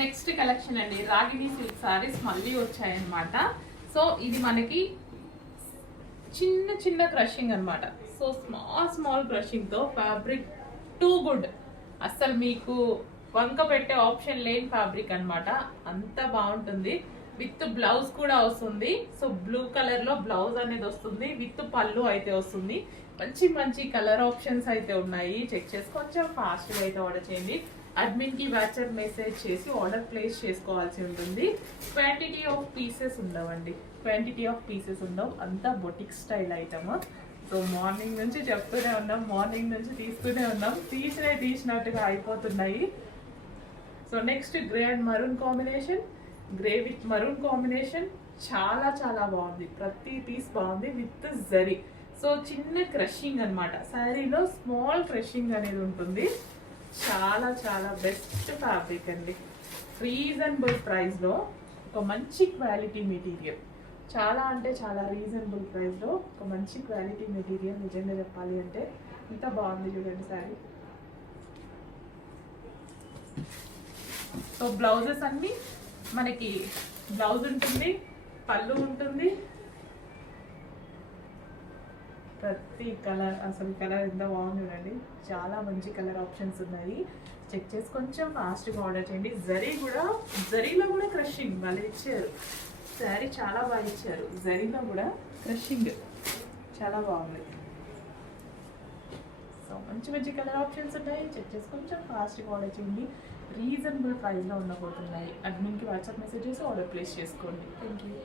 Next collection అండి Ragini silk saris మళ్ళీ వచ్చాయన్నమాట. సో ఇది మనకి చిన్న చిన్న క్రషింగ్ అనమాట. సో స్మాల్ క్రషింగ్ తో ఫ్యాబ్రిక్ టూ గుడ్, అసలు మీకు వంక పెట్టే ఆప్షన్ లేని ఫ్యాబ్రిక్ అనమాట. అంత బాగుంటుంది. విత్ బ్లౌజ్ కూడా వస్తుంది. సో బ్లూ కలర్ లో బ్లౌజ్ అనేది వస్తుంది, విత్ పళ్ళు అయితే వస్తుంది. మంచి మంచి కలర్ ఆప్షన్స్ అయితే ఉన్నాయి. చెక్ చేసి కొంచెం ఫాస్ట్గా అయితే ఆర్డర్ చేయండి. అడ్మిన్కి వాట్సాప్ మెసేజ్ చేసి ఆర్డర్ ప్లేస్ చేసుకోవాల్సి ఉంటుంది. క్వాంటిటీ ఆఫ్ పీసెస్ ఉండవండి, క్వాంటిటీ ఆఫ్ పీసెస్ ఉండవు. అంతా boutique style item. So morning నుంచి చెప్తూనే ఉన్నాం, మార్నింగ్ నుంచి తీస్తూనే ఉన్నాం, తీసినట్టుగా అయిపోతున్నాయి. So next grey and maroon combination, grey with maroon combination చాలా చాలా బాగుంది. ప్రతి పీస్ బాగుంది విత్ జరీ. సో చిన్న క్రషింగ్ అనమాట, శారీలో స్మాల్ క్రషింగ్ అనేది ఉంటుంది. చాలా చాలా బెస్ట్ ఫ్యాబ్రిక్ అండి. రీజనబుల్ ప్రైస్లో ఒక మంచి క్వాలిటీ మెటీరియల్, చాలా అంటే చాలా రీజనబుల్ ప్రైస్లో ఒక మంచి క్వాలిటీ మెటీరియల్. నిజంగా చెప్పాలి అంటే ఇంత బాగుంది చూడండి శారీ. సో బ్లౌజెస్ అన్నీ మనకి బ్లౌజ్ ఉంటుంది, పళ్ళు ఉంటుంది. ప్రతి కలర్, అసలు కలర్ ఎంత బాగుంది చూడండి. చాలా మంచి కలర్ ఆప్షన్స్ ఉన్నాయి. చెక్ చేసి కొంచెం ఫాస్ట్గా ఆర్డర్ చేయండి. జరీలో కూడా క్రషింగ్ వాళ్ళు ఇచ్చారు. శారీ చాలా బాగా ఇచ్చారు. జరీలో కూడా క్రషింగ్ చాలా బాగుంది. సో మంచి మంచి కలర్ ఆప్షన్స్ ఉన్నాయి. చెక్ చేసి కొంచెం ఫాస్ట్గా ఆర్డర్ చేయండి. రీజనబుల్ ప్రైస్లో ఉండబోతున్నాయి. అడ్మిన్కి వాట్సాప్ మెసేజ్ చేసి ఆర్డర్ ప్లేస్ చేసుకోండి. Thank you.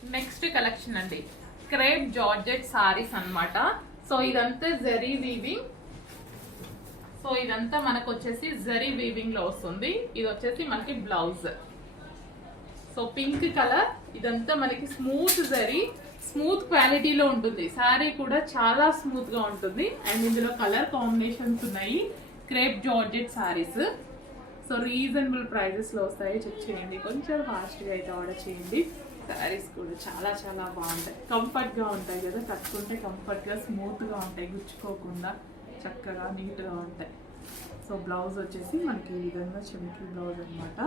నెక్స్ట్ కలెక్షన్ అండి క్రేప్ జార్జెట్ సారీస్ అన్నమాట. సో ఇదంతా జరీ వీవింగ్. సో ఇదంతా మనకు వచ్చేసి జరీ వీవింగ్ లో వస్తుంది. ఇది వచ్చేసి మనకి బ్లౌజ్. సో పింక్ కలర్, ఇదంతా మనకి స్మూత్ జరీ, స్మూత్ క్వాలిటీలో ఉంటుంది. శారీ కూడా చాలా స్మూత్ గా ఉంటుంది. అండ్ ఇందులో కలర్ కాంబినేషన్స్ ఉన్నాయి. Crepe georgette saris. So reasonable prices లో వస్తాయి. చెక్ చేయండి, కొంచెం ఫాస్ట్గా అయితే ఆర్డర్ చేయండి. శారీస్ కూడా చాలా చాలా బాగుంటాయి, కంఫర్ట్గా ఉంటాయి కదా, కట్టుకుంటే కంఫర్ట్గా స్మూత్గా ఉంటాయి, గుచ్చుకోకుండా చక్కగా నీట్గా ఉంటాయి. సో బ్లౌజ్ వచ్చేసి మనకి ఈ విధంగా చెంకి బ్లౌజ్ అనమాట.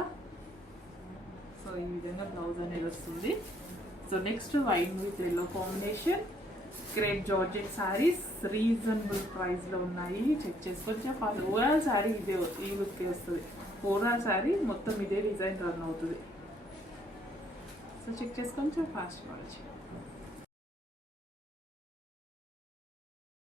సో ఈ విధంగా బ్లౌజ్ అనేది వస్తుంది. So next white with yellow combination crepe georgette saris reasonable ప్రైస్లో ఉన్నాయి. చెక్ చేసుకొని చెప్పాలి. ఓవరాల్ శారీ ఇదే, ఈ లుక్కే వస్తుంది. ఓవరాల్ శారీ మొత్తం ఇదే డిజైన్ రన్ అవుతుంది. సో చెక్ చేసుకొని ఫాస్ట్ కావచ్చు.